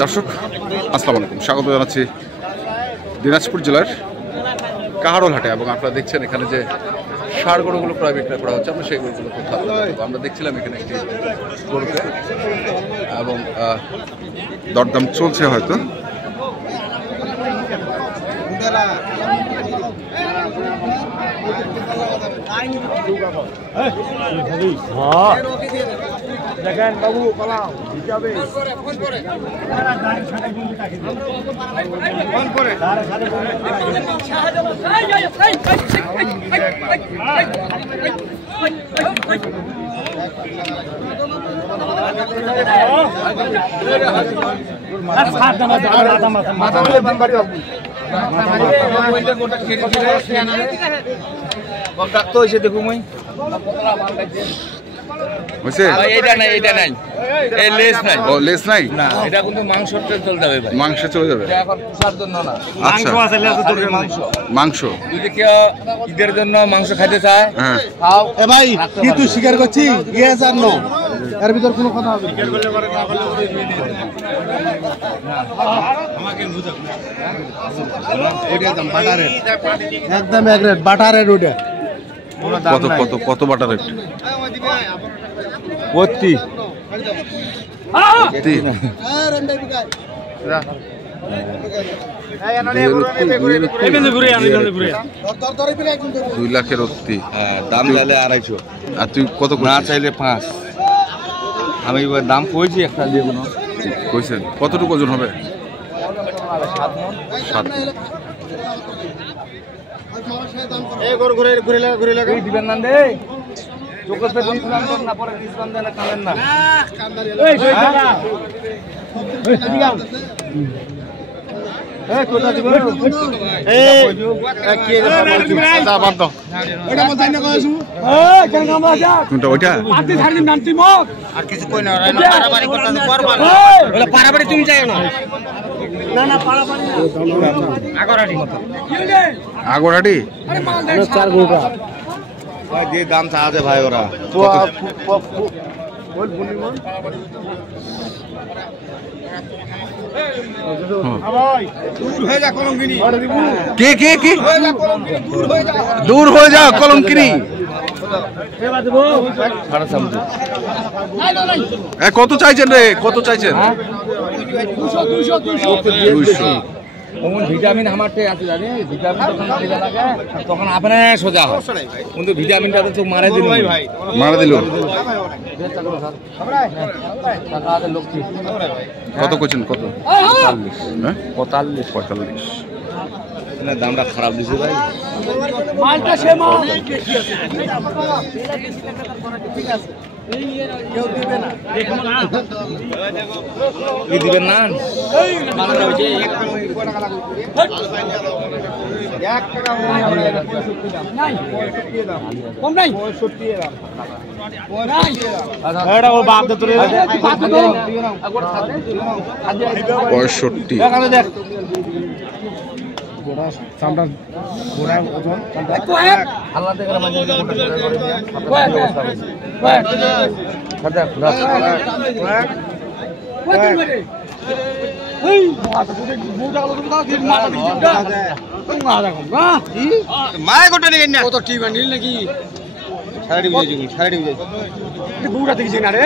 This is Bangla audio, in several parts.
দর্শক আসসালামু আলাইকুম, স্বাগত জানাচ্ছি দিনাজপুর জেলার কাহারোল হাটে। এবং আপনারা দেখছেন এখানে যে ষাঁড় গরুগুলো প্রায় বিক্রয় করা হচ্ছে, আমরা সেই গরুগুলো কোথাও আমরা দেখছিলাম এখানে একটি গরুকে, এবং দরদাম চলছে হয়তো। দেখেন বাবু পালাও হিসাবে দেখুন মাংস চলে যাবে। মাংস যদি কেউ ঈদের জন্য মাংস খাইতে চায়, ভাই কিন্তু স্বীকার করছি এর ভিতর কোনো কথা হবে একদম এক রেট বাটারের ওটা কত কত কত বাটার রেট? 32 2 লাখের অতি দাম চাইলে 250, আর তুই কত না চাইলে 5। আমি দাম কইছি একটা দিয়ে কোনো কইছেন। কতটুকু ওজন হবে? 7 দিবেন না দে চোখের পেছন খুলান না, পরে নিজ বান্ধে না খাবেন না। আগরহাটি যে দাম চাচ্ছে ভাই ওরা দূর হয়ে যাও কলঙ্কিনি। কত চাইছেন রে? কত চাইছেন? 200। ভিটামিন আমারটাই আছে জানি, ভিটামিন তখন আপনার সোজা হয়, কিন্তু ভিটামিনটা তো মারা দিল মারা দিল। কত করছেন? কত? 45। দামটা খারাপ দিছে ভাই। দিবেন না পঁয়ষট্টি। মায় গোটা নিয়ে কত টিম নিল নাকি সাড়ে বুড়া থেকে না রে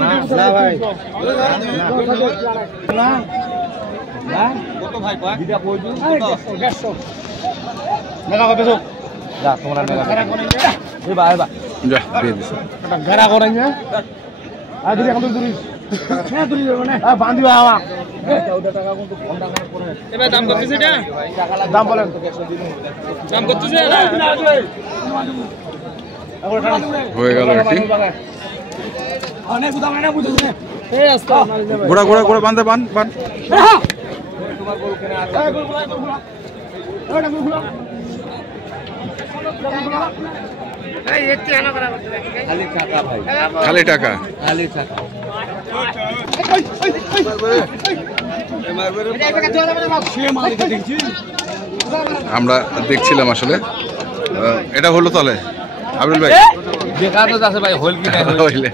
না ভাই না কত ভাই দিদা বইজু কত 150 মেগা কত বেশো যা তোমরা মেগা এ ভাই ভাই যা দিয়ে দিছ এটা গারা করাই না আ দিদি এখন দূরি হ্যাঁ দূরি মানে আ বাঁধিবা আমা 14 টাকা কিন্তু ফোন টাকা করে এবার দাম কত দিছে এটা দাম বলেন দাম কত দিছে হয়ে গেল এটি। অনেক দাম না বুঝছ এই রাস্তা ঘোড়া ঘোড়া ঘোড়া বাঁধে বান বান তোমার গরু কেনা আছে ওটা গুলো এই এতে আনা করা খালি টাকা ভাই, খালি টাকা। খালি টাকা। আমরা দেখছিলাম আসলে এটা হলো তাহলে আবরুল ভাই দেখা তো আছে ভাই হল কি না হইলে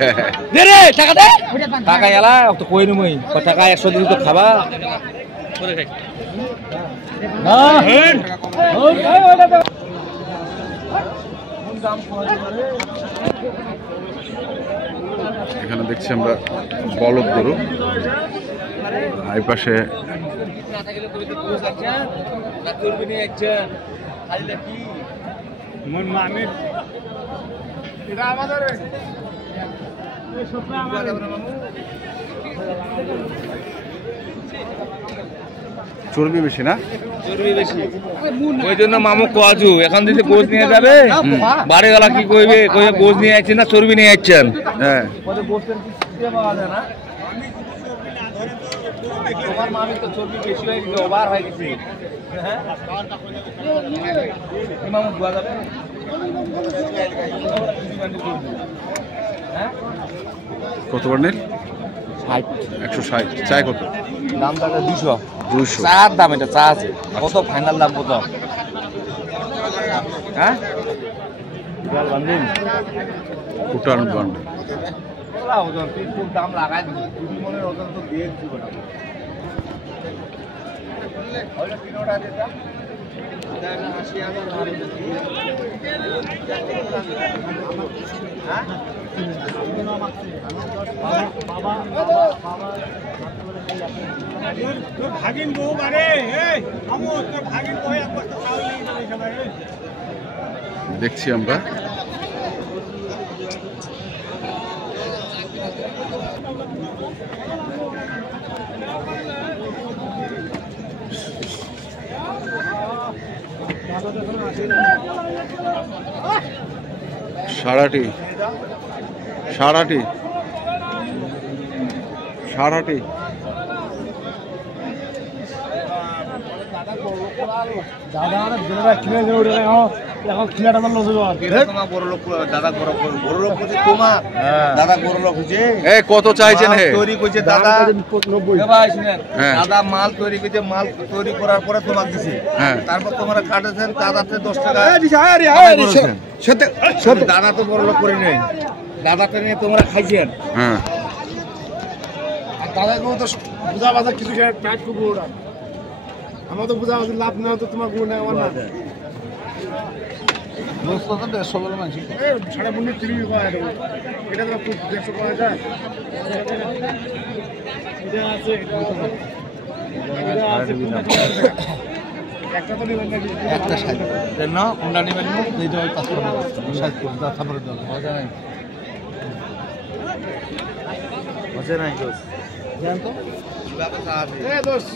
দে রে টাকা দে টাকা এলা তো কই নই টাকা 100 দিন তো খাবা করে খাই না হেন এখানে দেখছি আমরা বলদ গরু এই পাশে চর্বি বেশি না ওই জন্য মামু কোয়াজু এখন যদি গোজ নিয়ে যাবে বাড়ি গেলা কি কইবে কইবে গোজ নিয়ে যাচ্ছেন না চর্বি নিয়ে যাচ্ছেন হ্যাঁ তোমার মামি তো চর্বি বেশি হয়ে গেছে ওভার হয়ে গেছে মামু গোয়া যাবে কত বান্ডেল 160 চাই কত দাম দাদা 200 200 চার দাম এটা চা আছে কত ফাইনাল দাম কত হ্যাঁ কুটান বান্ডেল ওজন খুব দাম লাগাই দিবি দুই মনের ওজন তো দিয়ে দিব না ওটা 3 টাকা দিতা দেখছি আমরা সারাটি সারাটি সারাটি দাদা না কিনে দেব রে এখন কিনাটা আমার লস হবে তোমার বড় লোক দাদা বড় লোক কইছে তোমার দাদা বড় লোক হইছে এ কত চাইছেন হে তৈরি কইছে দাদা 90 ভাই শুনেন হ্যাঁ। দাদা মাল তৈরি কইছে মাল তৈরি করার পরে তোমাকে দিছে হ্যাঁ। তারপর তোমরা কাটেছেন দাদাতে 10 টাকা সত্যি দাদা তো বড় লোক করে নেই দাদাকে নিয়ে তোমরা খাইছেন হ্যাঁ আর দাদা গো তো বুঝা বাজা কিছু টাইট করবো ওরা আমার তো বুঝা বাজা লাভ না তো তোমার গুণ নাই আমার না দোস্ত তো 150 বলে মানছি সাড়ে 15 30 পাওয়া যাবে এটা তো 150 পাওয়া যায় এটা আছে একটা তো নিবেন নাকি একটা সাইজ দেন না কোনটা নেবেন এইটা ওই 500 সাইজ করে দাও তারপরে দাও মজা নাই মজা নাই দোস্ত জান তো ব্যবসা আছে এ দোস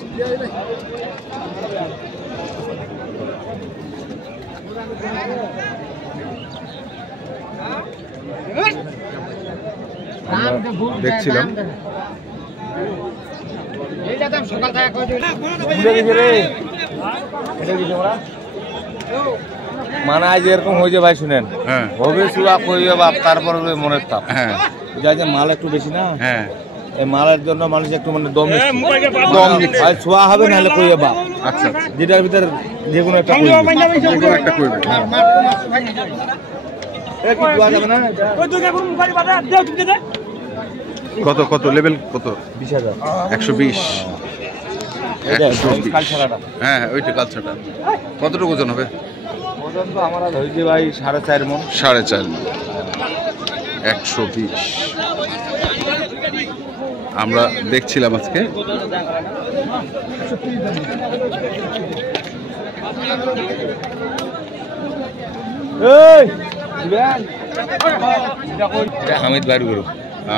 দেখছিলাম এইটা দাম সকাল থেকে কই দিই মানে আজ এরকম হয়েছে ভাই শুনেন হ্যাঁ ভবিষ্যৎ কইবে বাপ তারপর মনের তাপ হ্যাঁ যা যে মাল একটু বেশি না হ্যাঁ এই মালের জন্য মানুষ একটু মানে দম দম নিচ্ছে। আর ছোঁয়া হবে নাহলে কইবে বাপ আচ্ছা আচ্ছা যেটার ভিতর যে কোনো একটা কইবে যে কোনো একটা করবে এ কি দেওয়া যাবে না কত কত লেভেল কত 20,000 120 এটা 120 কাল ছাড়াটা হ্যাঁ হ্যাঁ ওইটা কালচাটা কতটুকু ওজন হবে ওজন তো আমার হয়েছে ভাই 4.5 মণ 4.5 120 আমরা দেখছিলাম আজকে এই দিবেন এটা হামিদ ভাইয়ের গরু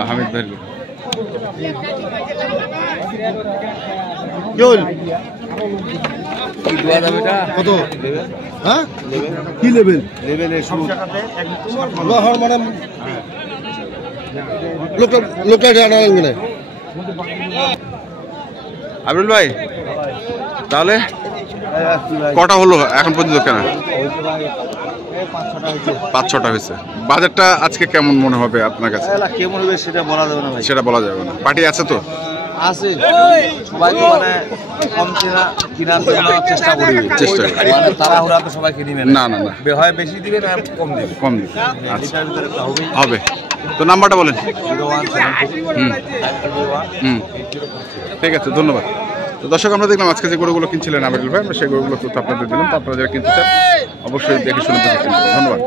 হামিদ ভাই কি হল কি দেওয়া যাবে এটা কত হ্যাঁ কি লেভেল লেভেলে শুরু হর মানে লোকাল লোকাল জানা লাগবে না আবুল ভাই তাহলে কটা হলো এখন পর্যন্ত কেনা 5-6টা হয়েছে বাজারটা আজকে কেমন মনে হবে আপনার কাছে কেমন হবে সেটা বলা যাবে না ভাই সেটা বলা যাবে না পার্টি আছে তো আছে সবাই তো মানে কম কেনার জন্য চেষ্টা করি মানে তাড়াহুড়া তো সবাই কিনবে না না না, হয় বেশি দিবে না কম দিবে কম দিবে। আচ্ছা হবে, তো নাম্বারটা বলেন। 0173 ঠিক আছে, ধন্যবাদ। তো দর্শক, আমরা দেখলাম আজকে যে গরুগুলো কিনছিলেন আমিরুল ভাই, আমরা সেই গরুগুলো তথ্য আপনাদের দিলাম। তো আপনারা যারা কিনতে চান অবশ্যই দেখে শুনে বুঝে কিনবেন। ধন্যবাদ।